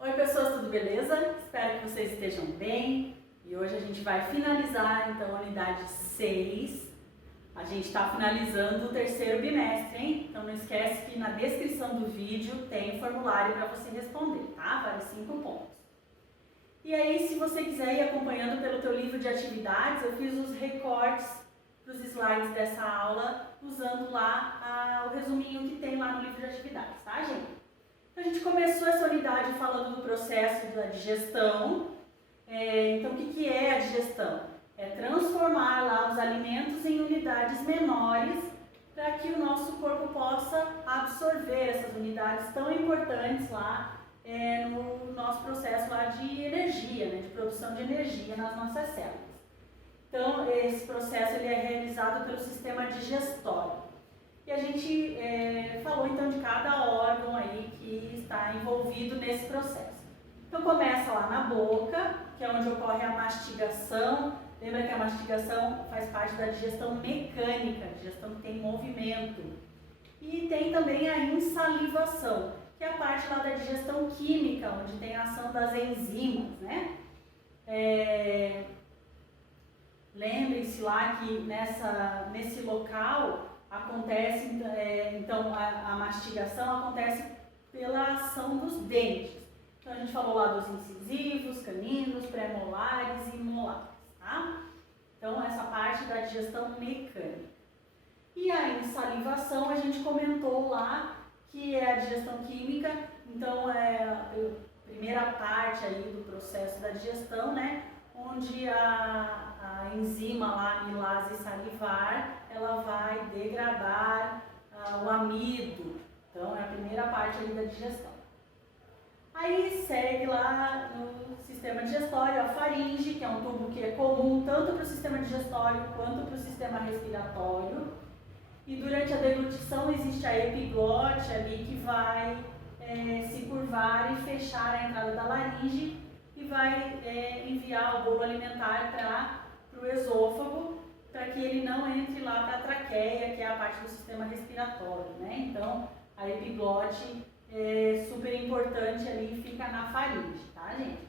Oi pessoas, tudo beleza? Espero que vocês estejam bem e hoje a gente vai finalizar então a unidade 6. A gente está finalizando o terceiro bimestre, hein? Então não esquece que na descrição do vídeo tem formulário para você responder, tá? Vale 5 pontos. E aí, se você quiser ir acompanhando pelo teu livro de atividades, eu fiz os recortes para os slides dessa aula usando lá o resuminho que tem lá no livro de atividades, tá, gente? Então, a gente começou essa unidade falando do processo da digestão. Então, o que é a digestão? É transformar lá os alimentos em unidades menores para que o nosso corpo possa absorver essas unidades tão importantes lá no nosso processo lá de energia, né, de produção de energia nas nossas células. Então, esse processo ele é realizado pelo sistema digestório. E a gente falou então de cada órgão aí que está envolvido nesse processo. Então começa lá na boca, que é onde ocorre a mastigação. Lembra que a mastigação faz parte da digestão mecânica, a digestão que tem movimento. E tem também a insalivação, que é a parte lá da digestão química, onde tem a ação das enzimas, né? Lembrem-se lá que nesse local acontece, então a mastigação acontece pela ação dos dentes. Então a gente falou lá dos incisivos, caninos, pré-molares e molares, tá? Então essa parte da digestão mecânica. E a insalivação a gente comentou lá que é a digestão química, então é a primeira parte aí do processo da digestão, né? Onde a enzima lá, amilase salivar, ela vai degradar o amido. Então é a primeira parte ali da digestão. Aí segue lá no sistema digestório a faringe, que é um tubo que é comum tanto para o sistema digestório quanto para o sistema respiratório. E durante a deglutição existe a epiglote ali que vai se curvar e fechar a entrada da laringe e vai enviar o bolo alimentar para o esôfago, para que ele não entre lá para a traqueia, que é a parte do sistema respiratório, né? Então, a epiglote é super importante ali, fica na faringe, tá, gente?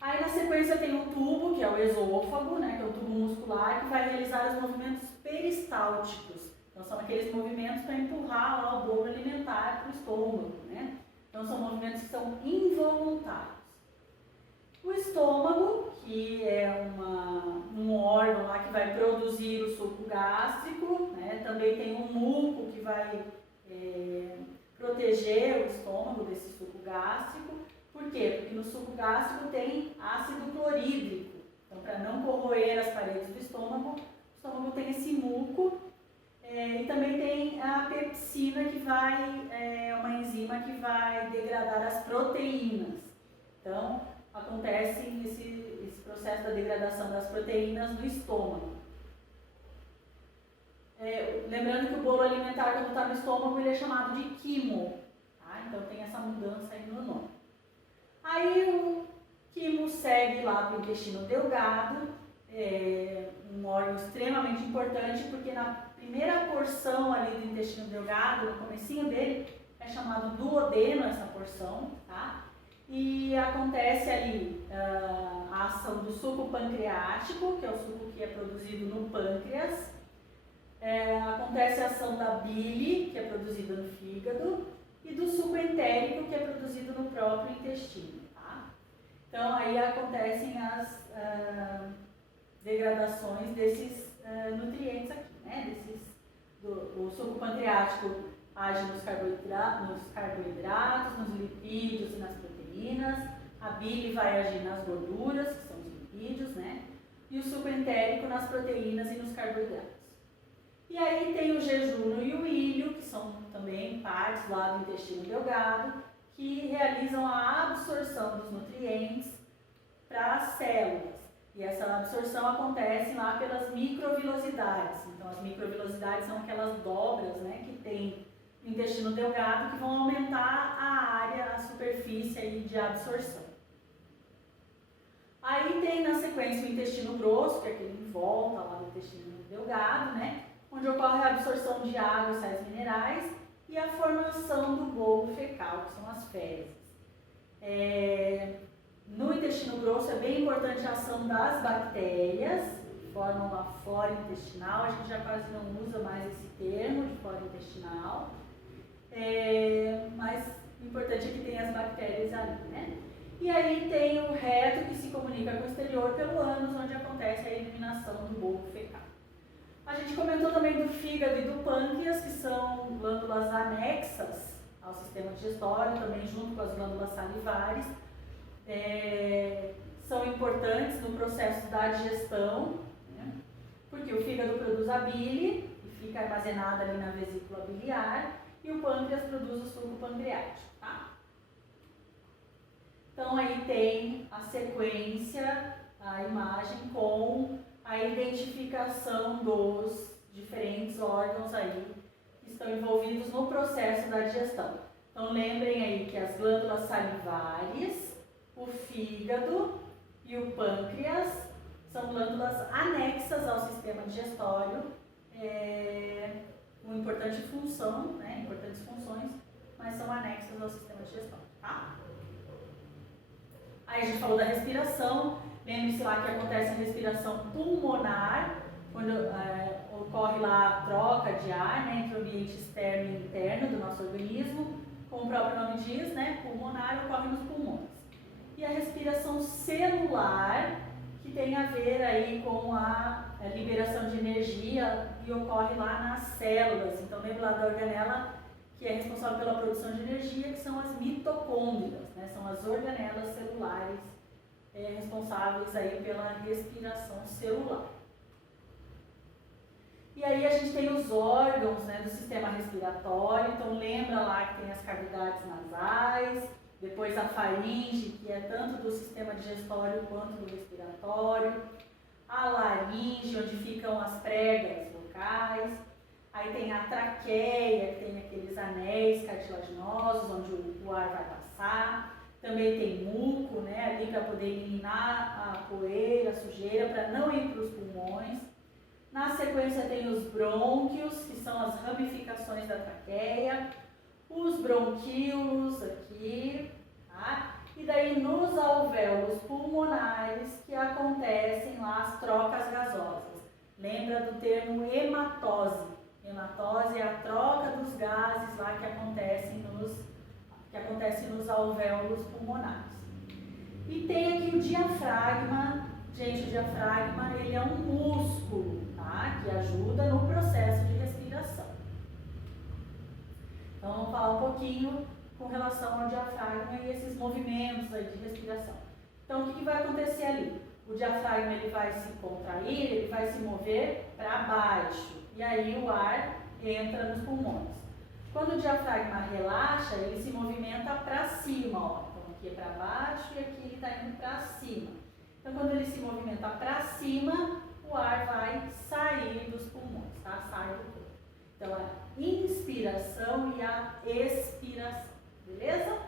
Aí na sequência tem um tubo, que é o esôfago, né, que é o tubo muscular, que vai realizar os movimentos peristálticos. Então são aqueles movimentos para empurrar lá o bolo alimentar para o estômago, né? Então são movimentos que são involuntários. O estômago, que é um órgão lá que vai produzir o suco gástrico, né? Também tem um muco que vai proteger o estômago desse suco gástrico. Por quê? Porque no suco gástrico tem ácido clorídrico. Então, para não corroer as paredes do estômago, o estômago tem esse muco. E também tem a pepsina, que é uma enzima que vai degradar as proteínas. Então, acontece esse processo da degradação das proteínas no estômago. Lembrando que o bolo alimentar, quando está no estômago, ele é chamado de quimo. Tá? Então, tem essa mudança aí no nome. Aí o quimo segue lá para o intestino delgado, um órgão extremamente importante, porque na primeira porção ali do intestino delgado, no comecinho dele, é chamado duodeno essa porção, tá? E acontece ali a ação do suco pancreático, que é o suco que é produzido no pâncreas, acontece a ação da bile, que é produzida no fígado, e do suco entérico, que é produzido no próprio intestino, tá? Então, aí acontecem as degradações desses nutrientes aqui, né? O suco pancreático age nos carboidratos, nos lipídios e nas proteínas. A bile vai agir nas gorduras, que são os lipídios, né? E o suco entérico nas proteínas e nos carboidratos. E aí tem o jejuno e o ilho, que são também partes lá do intestino delgado, que realizam a absorção dos nutrientes para as células. E essa absorção acontece lá pelas microvilosidades. Então, as microvilosidades são aquelas dobras, né, que tem no intestino delgado que vão aumentar a área, a superfície aí de absorção. Aí tem na sequência o intestino grosso, que é aquele em volta lá do intestino delgado, né? Onde ocorre a absorção de água e sais minerais, e a formação do bolo fecal, que são as fezes. No intestino grosso é bem importante a ação das bactérias, que formam a flora intestinal. A gente já quase não usa mais esse termo de flora intestinal, mas o importante é que tem as bactérias ali, né? E aí tem o reto, que se comunica com o exterior pelo ânus, onde acontece a eliminação do bolo fecal. A gente comentou também do fígado e do pâncreas, que são glândulas anexas ao sistema digestório, também junto com as glândulas salivares. São importantes no processo da digestão, né? Porque o fígado produz a bile, que fica armazenada ali na vesícula biliar, e o pâncreas produz o suco pancreático, tá? Então aí tem a sequência, a imagem com a identificação dos diferentes órgãos aí que estão envolvidos no processo da digestão. Então lembrem aí que as glândulas salivares, o fígado e o pâncreas são glândulas anexas ao sistema digestório, com importante função, né, importantes funções, mas são anexas ao sistema digestório, tá? Aí a gente falou da respiração. Lembre-se lá que acontece a respiração pulmonar, quando ocorre lá a troca de ar, né, entre o ambiente externo e interno do nosso organismo. Como o próprio nome diz, né, pulmonar ocorre nos pulmões. E a respiração celular, que tem a ver aí com a liberação de energia e ocorre lá nas células. Então lembra lá da organela que é responsável pela produção de energia, que são as mitocôndrias, né? São as organelas celulares responsáveis aí pela respiração celular. E aí a gente tem os órgãos, né, do sistema respiratório. Então lembra lá que tem as cavidades nasais, depois a faringe, que é tanto do sistema digestório quanto do respiratório, a laringe, onde ficam as pregas vocais. Aí tem a traqueia, que tem aqueles anéis cartilaginosos, onde o ar vai passar. Também tem muco, né, ali para poder eliminar a poeira, a sujeira, para não ir para os pulmões. Na sequência tem os brônquios, que são as ramificações da traqueia. Os bronquíolos aqui, tá? E daí nos alvéolos pulmonares que acontecem lá as trocas gasosas. Lembra do termo hematose? Hematose é a troca dos gases lá que acontecem nos alvéolos pulmonares. E tem aqui o diafragma. Gente, o diafragma ele é um músculo, tá? Que ajuda no processo de respiração. Então vamos falar um pouquinho com relação ao diafragma e esses movimentos aí de respiração. Então o que vai acontecer ali? O diafragma ele vai se contrair, ele vai se mover para baixo e aí o ar entra nos pulmões. Quando o diafragma relaxa, ele se movimenta para cima, ó. Então aqui é para baixo e aqui ele está indo para cima. Então quando ele se movimenta para cima, o ar vai sair dos pulmões, tá? Sai do corpo. Então a inspiração e a expiração, beleza?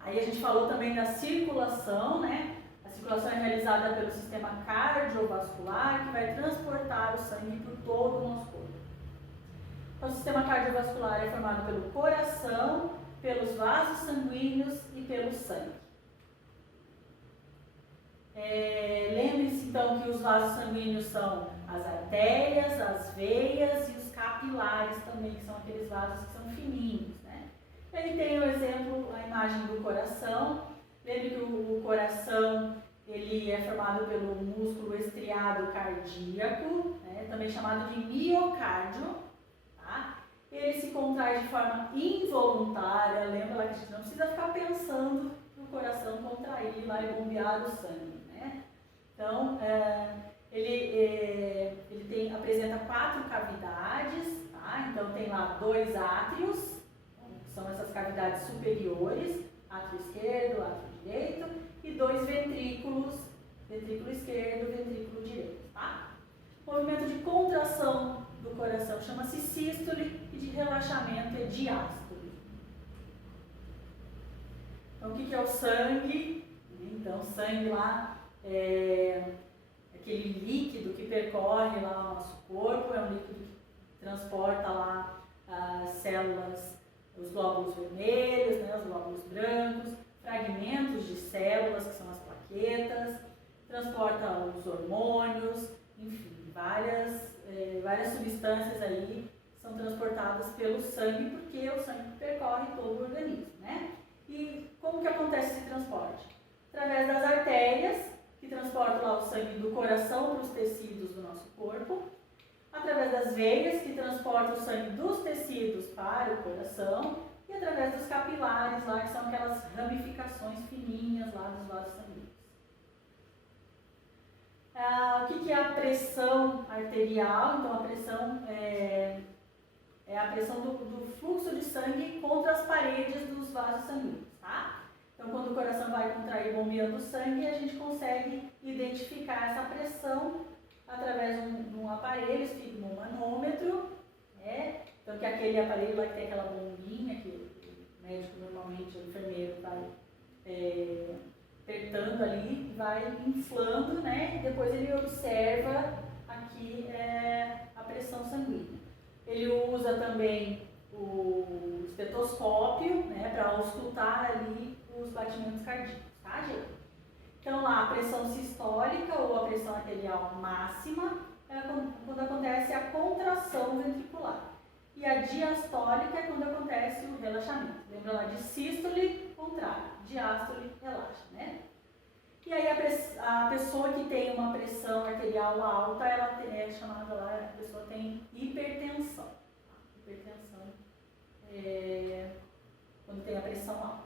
Aí a gente falou também da circulação, né? A circulação é realizada pelo sistema cardiovascular, que vai transportar o sangue por todo o nosso corpo. Então, o sistema cardiovascular é formado pelo coração, pelos vasos sanguíneos e pelo sangue. Lembre-se então que os vasos sanguíneos são as artérias, as veias e os capilares também, que são aqueles vasos que são fininhos, né? Ele tem o exemplo, a imagem do coração. Lembre que o coração ele é formado pelo músculo estriado cardíaco, né? Também chamado de miocárdio, tá? Ele se contrai de forma involuntária. Lembra lá que a gente não precisa ficar pensando no coração contrair lá e bombear o sangue, né? Então, ele apresenta 4 cavidades, tá? Então tem lá 2 átrios, são essas cavidades superiores, átrio esquerdo, átrio direito, e 2 ventrículos, ventrículo esquerdo, ventrículo direito, tá? O movimento de contração do coração chama-se sístole e de relaxamento é diástole. Então, o que é o sangue? Então, o sangue lá é aquele líquido que percorre lá o nosso corpo, é um líquido que transporta lá células, os glóbulos vermelhos, né, os glóbulos brancos, fragmentos de células, que são as plaquetas, transporta os hormônios, enfim, várias substâncias aí são transportadas pelo sangue, porque o sangue percorre todo o organismo, né? E como que acontece esse transporte? Através das artérias, que transportam lá o sangue do coração para os tecidos do nosso corpo, através das veias, que transportam o sangue dos tecidos para o coração, e através dos capilares lá, que são aquelas ramificações fininhas lá dos vasos sanguíneos. O que é a pressão arterial? Então, a pressão é a pressão do fluxo de sangue contra as paredes dos vasos sanguíneos, tá? Então, quando o coração vai contrair bombeando o sangue, a gente consegue identificar essa pressão através de um aparelho, esfigmomanômetro, né? Então, que é aquele aparelho lá que tem aquela bombinha que o médico, normalmente, o enfermeiro vai apertando ali, vai inflando, né? E depois ele observa aqui a pressão sanguínea. Ele usa também o estetoscópio, né, para auscultar ali os batimentos cardíacos, tá, gente? Então, lá, a pressão sistólica ou a pressão arterial máxima é quando acontece a contração ventricular. E a diastólica é quando acontece o relaxamento. Lembra lá de sístole, contrário, diástole, relaxa, né? E aí a pessoa que tem uma pressão arterial alta, ela é chamada lá, a pessoa tem hipertensão. Hipertensão quando tem a pressão alta.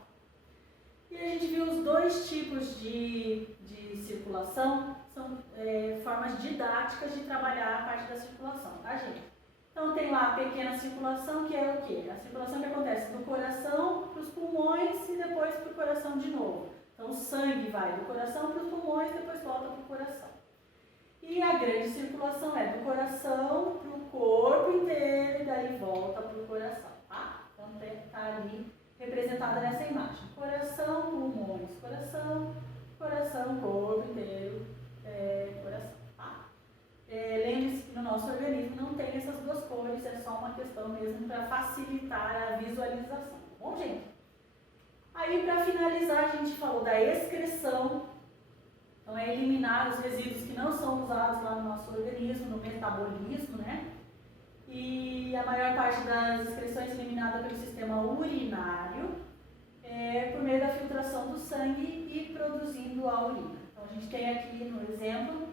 E a gente viu os dois tipos de circulação, são formas didáticas de trabalhar a parte da circulação, tá, gente? Então tem lá a pequena circulação, que é o quê? A circulação que acontece do coração para os pulmões e depois para o coração de novo. Então o sangue vai do coração para os pulmões e depois volta para o coração. E a grande circulação é do coração para o corpo inteiro e daí volta para o coração, tá? Então está ali representada nessa imagem. Coração, pulmões, coração, corpo inteiro, coração, tá? Lembre-se que no nosso organismo não tem essas duas cores, é só uma questão mesmo para facilitar a visualização, tá bom, gente? Aí, para finalizar, a gente falou da excreção, então é eliminar os resíduos que não são usados lá no nosso organismo, no metabolismo, né? E a maior parte das excreções eliminada pelo sistema urinário por meio da filtração do sangue e produzindo a urina. Então, a gente tem aqui no exemplo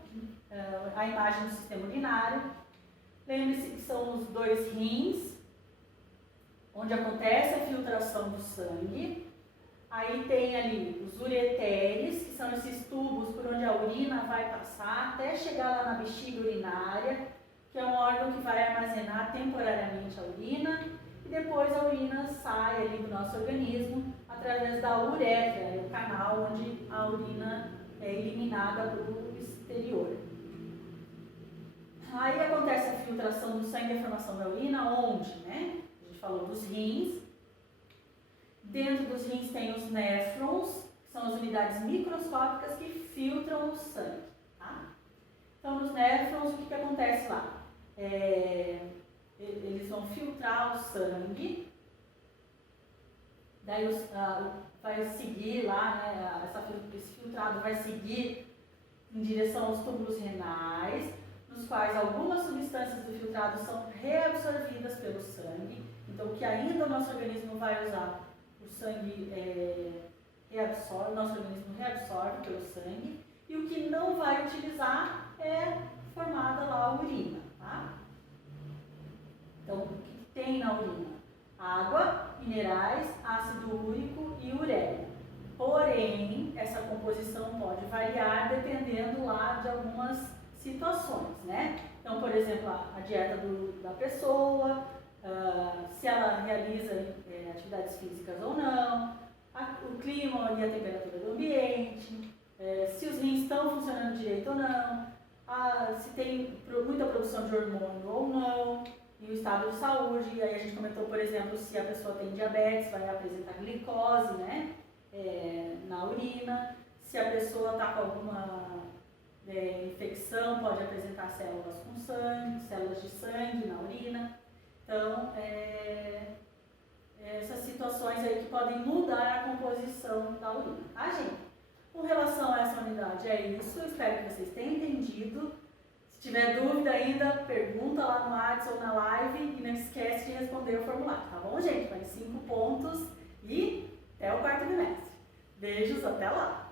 a imagem do sistema urinário. Lembre-se que são os dois rins, onde acontece a filtração do sangue. Aí tem ali os ureteres, que são esses tubos por onde a urina vai passar até chegar lá na bexiga urinária, que é um órgão que vai armazenar temporariamente a urina, e depois a urina sai ali do nosso organismo através da uretra, o canal onde a urina é eliminada para o exterior. Aí acontece a filtração do sangue e a formação da urina, onde, né? A gente falou dos rins. Dentro dos rins tem os néfrons, que são as unidades microscópicas que filtram o sangue, tá? Então, nos néfrons, o que acontece lá? Eles vão filtrar o sangue, daí vai seguir lá, né, esse filtrado vai seguir em direção aos túbulos renais, nos quais algumas substâncias do filtrado são reabsorvidas pelo sangue. Então, o que ainda o nosso organismo vai usar, o sangue reabsorve, o nosso organismo reabsorve pelo sangue, e o que não vai utilizar é formada lá a urina, tá? Então, o que tem na urina? Água, minerais, ácido úrico e ureia. Porém, essa composição pode variar dependendo lá de algumas situações, né? Então, por exemplo, a dieta da pessoa, se ela realiza atividades físicas ou não, o clima e a temperatura do ambiente, se os rins estão funcionando direito ou não, se tem muita produção de hormônio ou não, e o estado de saúde. E aí a gente comentou, por exemplo, se a pessoa tem diabetes, vai apresentar glicose, né, na urina. Se a pessoa está com alguma infecção, pode apresentar células com sangue, células de sangue na urina. Então, situações aí que podem mudar a composição da urina, tá, gente? Com relação a essa unidade é isso, espero que vocês tenham entendido. Se tiver dúvida ainda, pergunta lá no WhatsApp ou na live e não esquece de responder o formulário, tá bom, gente? Mais 5 pontos e até o quarto bimestre. Beijos, até lá!